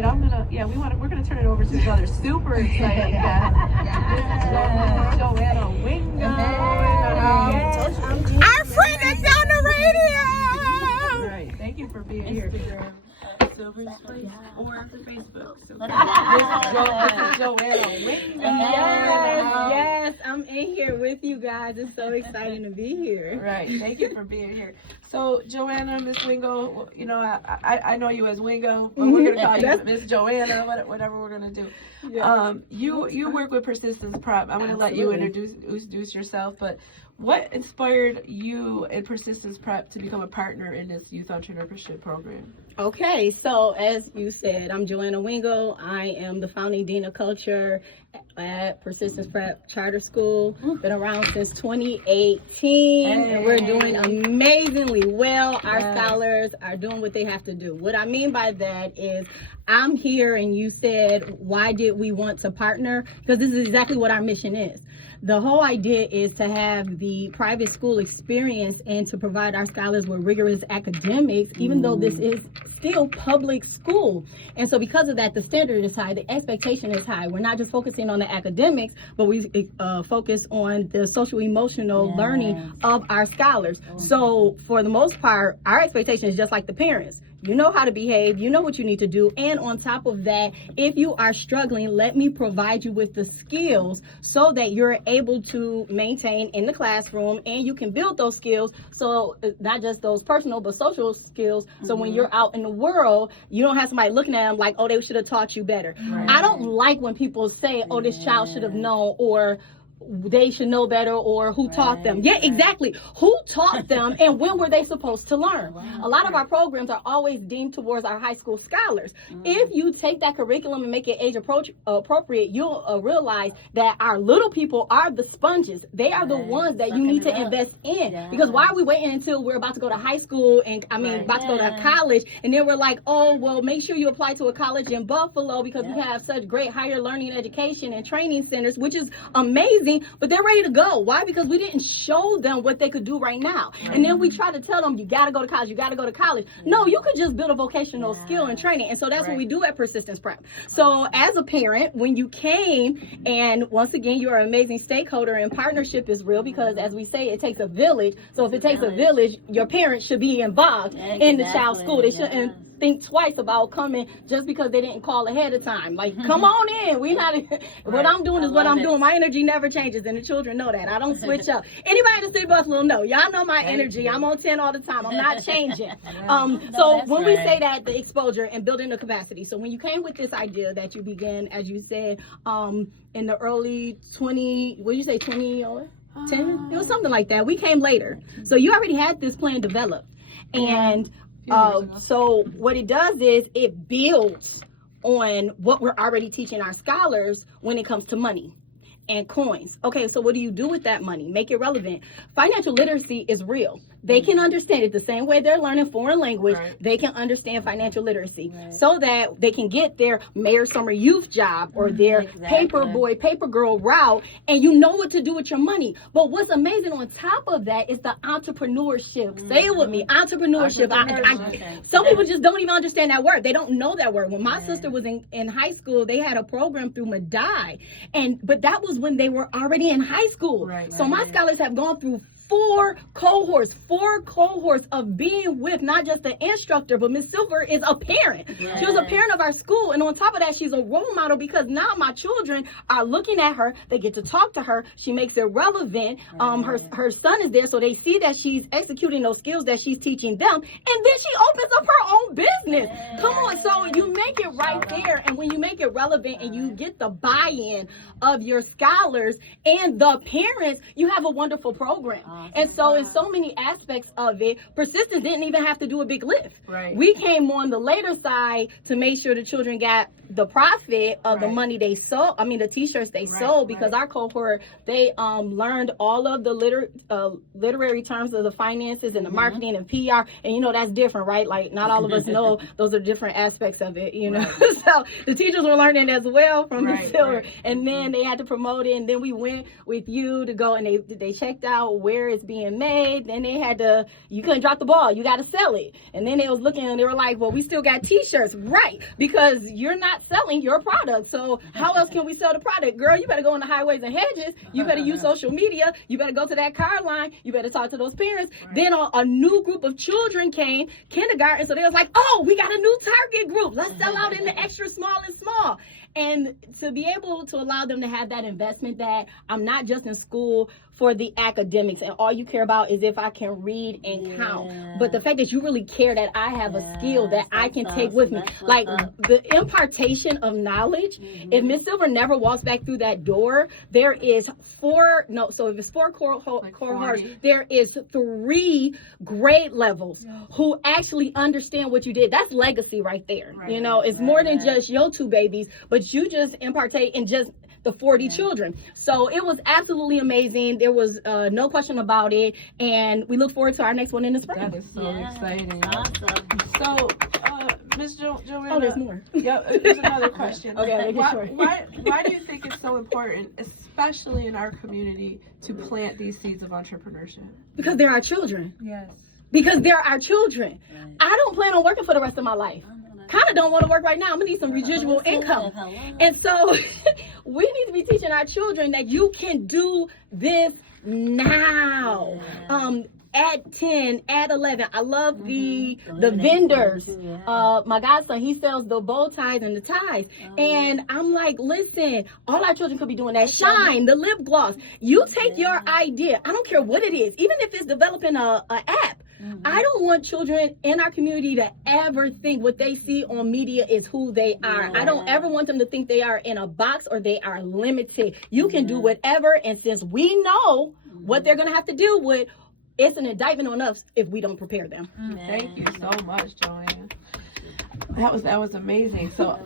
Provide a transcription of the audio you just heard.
right, we're gonna turn it over to another super exciting guest. Joanna Wingo. Our friend is on the radio. Right, thank you for being here. Silver Spring or Facebook. So this is Joanna Wingo. Yes, I'm in here with you guys. It's so exciting to be here. Right, thank you for being here. So Joanna, Miss Wingo, you know, I know you as Wingo, but we're gonna call you Miss Joanna, whatever we're gonna do. Yeah. You work with Persistence Prep. I'm gonna let you introduce yourself, but what inspired you and Persistence Prep to become a partner in this youth entrepreneurship program? Okay, so as you said, I'm Joanna Wingo. I am the founding dean of culture at Persistence Prep Charter School. Been around since 2018, and we're doing amazingly well. Our scholars are doing what they have to do. What I mean by that is, I'm here and you said, why did we want to partner? Because this is exactly what our mission is. The whole idea is to have the private school experience and to provide our scholars with rigorous academics, even though this is still public school. And so because of that, the standard is high, the expectation is high. We're not just focusing on the academics, but we focus on the social emotional learning of our scholars. So for the most part, our expectation is just like the parents. You know how to behave, you know what you need to do, and on top of that, if you are struggling, let me provide you with the skills so that you're able to maintain in the classroom and you can build those skills, so not just those personal but social skills, so when you're out in the world, you don't have somebody looking at them like, oh, they should have taught you better. I don't like when people say, oh, this child should have known, or they should know better, or who taught them. Yeah, exactly. Who taught them and when were they supposed to learn? A lot of our programs are always deemed towards our high school scholars. If you take that curriculum and make it age appropriate, you'll realize that our little people are the sponges. They are the ones that you need to invest in. Because why are we waiting until we're about to go to high school and about to go to college, and then we're like, oh, well, make sure you apply to a college in Buffalo because we have such great higher learning education and training centers, which is amazing. But they're ready to go. Why? Because we didn't show them what they could do right now. And then we try to tell them, you got to go to college, you got to go to college. No, you could just build a vocational skill and training. And so that's what we do at Persistence Prep. So as a parent, when you came, and once again, you're an amazing stakeholder, and partnership is real because, as we say, it takes a village. So if it takes a village, your parents should be involved in the child's school. They shouldn't think twice about coming just because they didn't call ahead of time. Like, come on in. We not what I'm doing is what I'm doing. My energy never changes, and the children know that. I don't switch up. Anybody in the city of Buffalo know. Y'all know my energy. I'm on 10 all the time. I'm not changing. So when we say that, the exposure and building the capacity. So when you came with this idea that you began, as you said, in the early 20, what did you say, 20 or 10? It was something like that. We came later. So you already had this plan developed. And so what it does is it builds on what we're already teaching our scholars when it comes to money and coins. Okay, so what do you do with that money? Make it relevant. Financial literacy is real. They can understand it the same way they're learning foreign language. They can understand financial literacy so that they can get their Mayor Summer Youth job or their paper boy, paper girl route, and you know what to do with your money. But what's amazing on top of that is the entrepreneurship. Say it with me, entrepreneurship. Some people just don't even understand that word. They don't know that word. When my sister was in high school, they had a program through Mone't, but that was when they were already in high school. So my scholars have gone through four cohorts of being with not just the instructor, but Miss Silver is a parent. She was a parent of our school, and on top of that, she's a role model because now my children are looking at her. They get to talk to her. She makes it relevant. Her son is there, so they see that she's executing those skills that she's teaching them, and then she opens up her own business. Come on, so you make it right there, and when you make it relevant and you get the buy-in of your scholars and the parents, you have a wonderful program. And so in so many aspects of it, Persistence didn't even have to do a big lift. We came on the later side to make sure the children got the profit of the money they sold, the t-shirts they sold, because our cohort, they learned all of the literary terms of the finances and the marketing and PR, and you know that's different, right? Like not all of us know those are different aspects of it, you know. So the teachers were learning as well from Miss Silver, and then they had to promote it, and then we went with you to go, and they checked out where where it's being made. Then they had to, you couldn't drop the ball, you got to sell it. And then they was looking and they were like, well, we still got t-shirts, right? Because you're not selling your product. So how else can we sell the product? Girl, you better go on the highways and hedges. You better use social media. You better go to that car line. You better talk to those parents. Right. Then a new group of children came, kindergarten. So they was like, oh, we got a new target group. Let's sell out in the extra small and small. And to be able to allow them to have that investment that I'm not just in school for the academics and all you care about is if I can read and count. But the fact that you really care that I have a skill that I can take with me. Like the impartation of knowledge, if Miss Silver never walks back through that door, there is so if it's four cohorts, there is 3 grade levels who actually understand what you did. That's legacy right there. Right. You know, it's more than just your 2 babies, but you just impartate in just the 40 children. So it was absolutely amazing. There was no question about it. And we look forward to our next one in the spring. That is so exciting. Awesome. So, Ms. Joanna. Oh, there's more. Yeah, there's another question. Okay, why do you think it's so important, especially in our community, to plant these seeds of entrepreneurship? Because they're our children. Yes. Because they're our children. Right. I don't plan on working for the rest of my life. Kind of don't want to work right now. I'm gonna need some residual income. And so we need to be teaching our children that you can do this now. At 10, at 11, I love the vendors. My godson, he sells the bow ties and the ties. And I'm like, listen, all our children could be doing that. Shine, the lip gloss. You take your idea. I don't care what it is, even if it's developing a app. I don't want children in our community to ever think what they see on media is who they are. I don't ever want them to think they are in a box or they are limited. You can do whatever. And since we know what they're going to have to deal with, it's an indictment on us if we don't prepare them. Thank you so much, Joanna. That was amazing. So